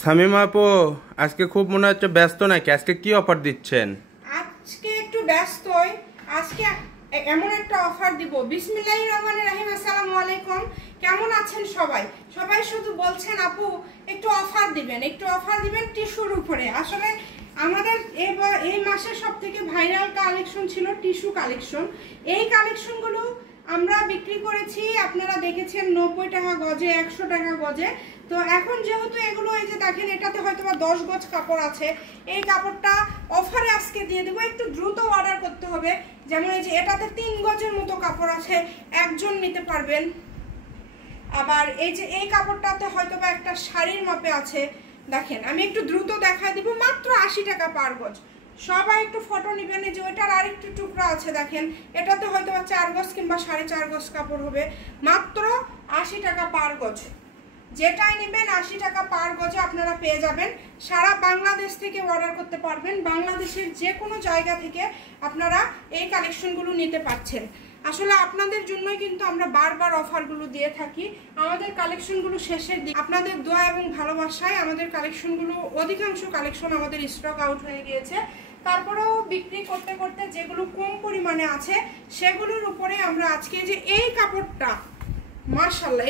শামিমা আপু, আজকে খুব মনে হচ্ছে ব্যস্ত নাকি? আজকে কি অফার দিচ্ছেন? আজকে একটু ব্যস্তই। আজকে এমন একটা অফার দিব। বিসমিল্লাহির রহমানির রহিম। আসসালামু আলাইকুম। কেমন আছেন সবাই? সবাই শুধু বলছেন আপু একটু অফার দিবেন, একটু অফার দিবেন টিস্যুর উপরে। আসলে আমাদের এই মাসে সবথেকে ভাইরাল কালেকশন ছিল টিস্যু কালেকশন। এই কালেকশনগুলো আমরা বিক্রি করেছি, আপনারা দেখেছেন 90 টাকা গজে, 100 টাকা গজে। তো এখন যেহেতু এগুলো এই যে দেখেন, এটাতে হয়তো বা 10 গজ কাপড় আছে, এই কাপড়টা অফারে আজকে দিয়ে দেবো। একটু দ্রুত অর্ডার করতে হবে। যেমন এই যে এটাতে 3 গজের মতো কাপড় আছে, একজন নিতে পারবেন। আবার এই যে এই কাপড়টাতে হয়তো বা একটা শাড়ির মাপে আছে। দেখেন আমি একটু দ্রুত দেখায় দিব, মাত্র 80 টাকা পার গজ। সবাই একটু ফটো নেবেন। যে ওইটার আরেকটু টুকরা আছে দেখেন, এটাতে হয়তো 4 গজ কিংবা 4.5 গজ কাপড় হবে, মাত্র 80 টাকা পার গজ। যেটাই নেবেন 80 টাকা পার গজে আপনারা পেয়ে যাবেন। সারা বাংলাদেশ থেকে অর্ডার করতে পারবেন, বাংলাদেশের যে কোনো জায়গা থেকে আপনারা এই কালেকশনগুলো নিতে পারছেন। আসলে আপনাদের জন্যই কিন্তু আমরা বারবার অফারগুলো দিয়ে থাকি। আমাদের কালেকশনগুলো শেষের দিকে আপনাদের দোয়া এবং ভালোবাসায় আমাদের কালেকশনগুলো, অধিকাংশ কালেকশন আমাদের স্টক আউট হয়ে গিয়েছে। তারপরেও বিক্রি করতে করতে যেগুলো কম পরিমাণে আছে সেগুলোর উপরে আমরা আজকে যে এই কাপড়টা, মাশাআল্লাহ,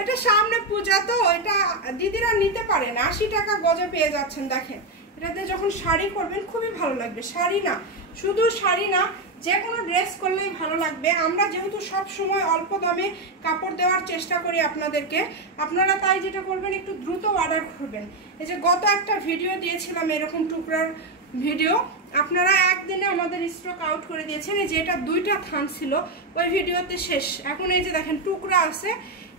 এটা সামনে পূজা, তো এটা দিদিরা নিতে পারেন। 80 টাকা গজে পেয়ে যাচ্ছেন। দেখেন এটাতে যখন শাড়ি করবেন খুবই ভালো লাগবে। শাড়ি না, শুধু শাড়ি না, যে কোনো ড্রেস করলেই ভালো লাগবে। আমরা যেহেতু সব সময় অল্প দামে কাপড় দেওয়ার চেষ্টা করি আপনাদেরকে, আপনারা তাই যেটা করবেন একটু দ্রুত অর্ডার করবেন। এই যে গত একটা ভিডিও দিয়েছিলাম এরকম টুকরার ভিডিও, আপনারা একদিনে আমাদের স্টক আউট করে দিয়েছেন। এই যে এটা 2টা থান ছিল, ওই ভিডিওতে শেষ। এখন এই যে দেখেন টুকরা আছে,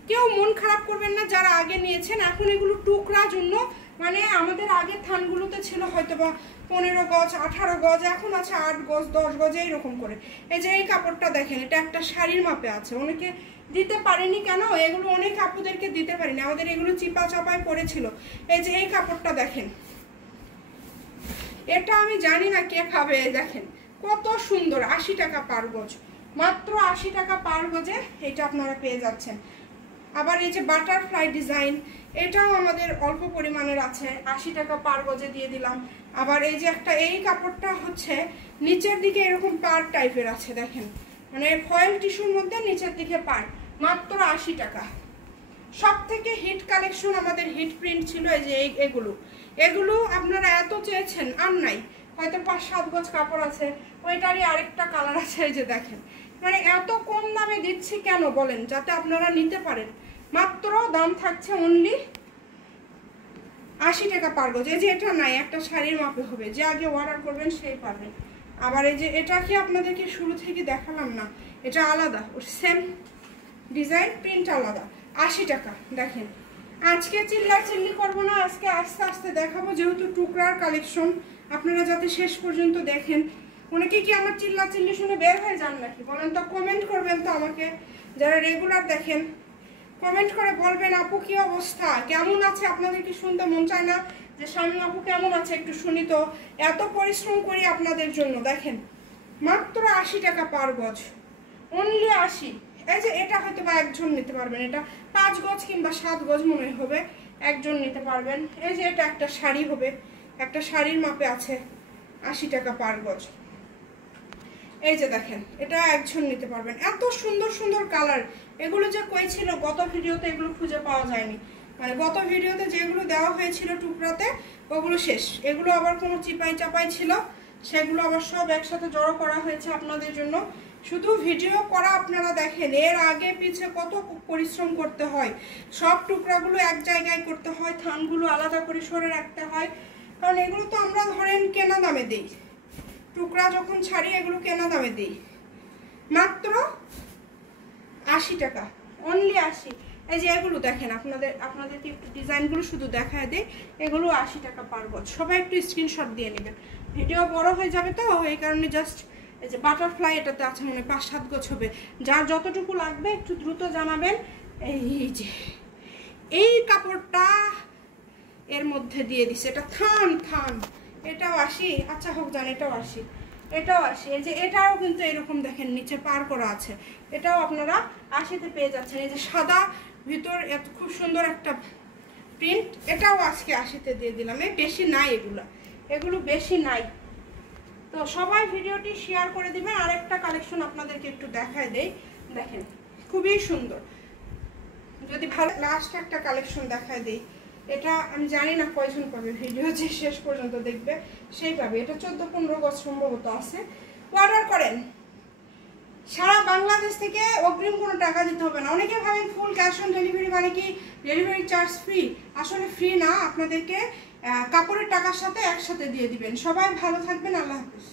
কেউ মন খারাপ করবেন না যারা আগে নিয়েছেন। এখন এগুলো টুকরা জন্য, মানে আমাদের আগের থানগুলোতে ছিল হয়তো বা 15 গজ 18 গজ, এখন আছে 8 গজ 10 গজ এইরকম করে। এই যে এই কাপড়টা দেখেন, এটা একটা শাড়ির মাপে আছে। অনেকে দিতে পারেনি কেন, এগুলো অনেক আপুদেরকে দিতে পারিনি, আমাদের এগুলো চিপা চাপায় পড়েছিল। এই যে এই কাপড়টা দেখেন, এটা আমি জানি না কে খাবে। দেখেন কত সুন্দর, 80 টাকা পার গজ, মাত্র 80 টাকা পার গজে এটা আপনারা পেয়ে যাচ্ছেন। আবার এই যে বাটারফ্লাই ডিজাইন, এটাও আমাদের অল্প পরিমাণের আছে, 80 টাকা পার গজে দিয়ে দিলাম। আবার এই যে একটা, এই কাপড়টা হচ্ছে নিচের দিকে এরকম পার টাইপের আছে, দেখেন মানে ফয়েল টিস্যুর মধ্যে নিচের দিকে পার, মাত্র 80 টাকা। সব থেকে হিট কালেকশন আমাদের হিট প্রিন্ট ছিল এই যে এগুলো আপনারা এত চেয়েছেন, আর নাই। হয়তো 5-7 গজ কাপড় আছে, ওইটারই আরেকটা কালার আছে। এই যে দেখেন, মানে এত কম দামে দিচ্ছি কেন বলেন, যাতে আপনারা নিতে পারেন। মাত্র দাম থাকছে অনলি 80 টাকা পার গজ। এই যে এটা নাই, একটা শাড়ির মাপে হবে, যে আগে অর্ডার করবেন সেই পারবেন। আবার এই যে এটা কি আপনাদেরকে শুরু থেকে দেখালাম না, এটা আলাদা, ওর সেম ডিজাইন, প্রিন্ট আলাদা, 80 টাকা। দেখেন আজকে চিল্লি করবো না, আজকে আস্তে আস্তে দেখাবো, যেহেতু টুকরার কালেকশন আপনারা যাতে শেষ পর্যন্ত দেখেন। অনেকে কি আমার চিল্লি শুনে বের হয়ে যান নাকি বলেন তো? কমেন্ট করবেন তো আমাকে, যারা রেগুলার দেখেন কমেন্ট করে বলবেন আপু কি অবস্থা, কেমন আছে। আপনাদের কি শুনতে মন চায় না যে শামিম আপু কেমন আছে, একটু শুনি তো? এত পরিশ্রম করি আপনাদের জন্য। দেখেন মাত্র 80 টাকা পার গজ, অনলি 80। এই যে এটা হয়তো বা একজন নিতে পারবেন, এটা 5 গজ কিংবা 7 গজ মনে হবে, একজন নিতে পারবেন। এই যে এটা একটা শাড়ি হবে, একটা শাড়ির মাপে আছে, 80 টাকা পার গজ। এই যে দেখেন এটা একজন নিতে পারবেন। এত সুন্দর সুন্দর কালার, এগুলো যে কই ছিল গত ভিডিওতে, এগুলো খুঁজে পাওয়া যায়নি। মানে গত ভিডিওতে যেগুলো দেওয়া হয়েছিল টুকরাতে ওগুলো শেষ, এগুলো আবার কোনো চিপাই চাপাই ছিল, সেগুলো আবার সব একসাথে জড়ো করা হয়েছে আপনাদের জন্য। শুধু ভিডিও করা আপনারা দেখেন, এর আগে পিছে কত পরিশ্রম করতে হয়। সব টুকরাগুলো এক জায়গায় করতে হয়, থানগুলো আলাদা করে সরে রাখতে হয়, কারণ এগুলো তো আমরা ধরেন কেনা দামে দিই। টুকরা যখন ছাড়ি এগুলো কেনা দামে দিই। মাত্র 80 টাকা, অনলি 80। এই যে এগুলো দেখেন, আপনাদেরকে একটু ডিজাইনগুলো শুধু দেখায় দেয়, এগুলো 80 টাকা পার গজ। সবাই একটু স্ক্রিনশট দিয়ে নেবেন, ভিডিও বড় হয়ে যাবে তো, এই কারণে জাস্ট এই যে বাটারফ্লাই এটাতে আছে মনে হয় 5-7 গজ হবে। যার যতটুকু লাগবে একটু দ্রুত জানাবেন। এই যে এই কাপড়টা এর মধ্যে দিয়ে দিছে, এটা থান, এটাও 80। আচ্ছা হোক জান, এটাও 80, এটাও 80। এই যে এটাও কিন্তু এরকম দেখেন নিচে পার করা আছে, এটাও আপনারা 80-তে পেয়ে যাচ্ছেন। এই যে সাদা ভিতর এত খুব সুন্দর একটা প্রিন্ট, এটাও আজকে 80-তে দিয়ে দিলাম। বেশি নাই, এগুলো বেশি নাই। তো সবাই ভিডিওটি শেয়ার করে দিবেন। আরেকটা কালেকশন আপনাদেরকে একটু দেখায় দেই, দেখেন খুবই সুন্দর। যদি ভালো, লাস্ট একটা কালেকশন দেখায় দেই। এটা আমি জানি না কয়জন পাবে, ভিডিও যে শেষ পর্যন্ত দেখবে সেই পাবে। এটা 14-15 গজ সম্ভবত আছে। অর্ডার করেন, সারা বাংলাদেশ থেকে অগ্রিম কোনো টাকা দিতে হবে না। অনেকে ভাবেন ফুল ক্যাশ অন ডেলিভারি মানে কি ডেলিভারি চার্জ ফ্রি। আসলে ফ্রি না, আপনাদেরকে কাপড়ের টাকার সাথে একসাথে দিয়ে দিবেন। সবাই ভালো থাকবেন, আল্লাহ হাফেজ।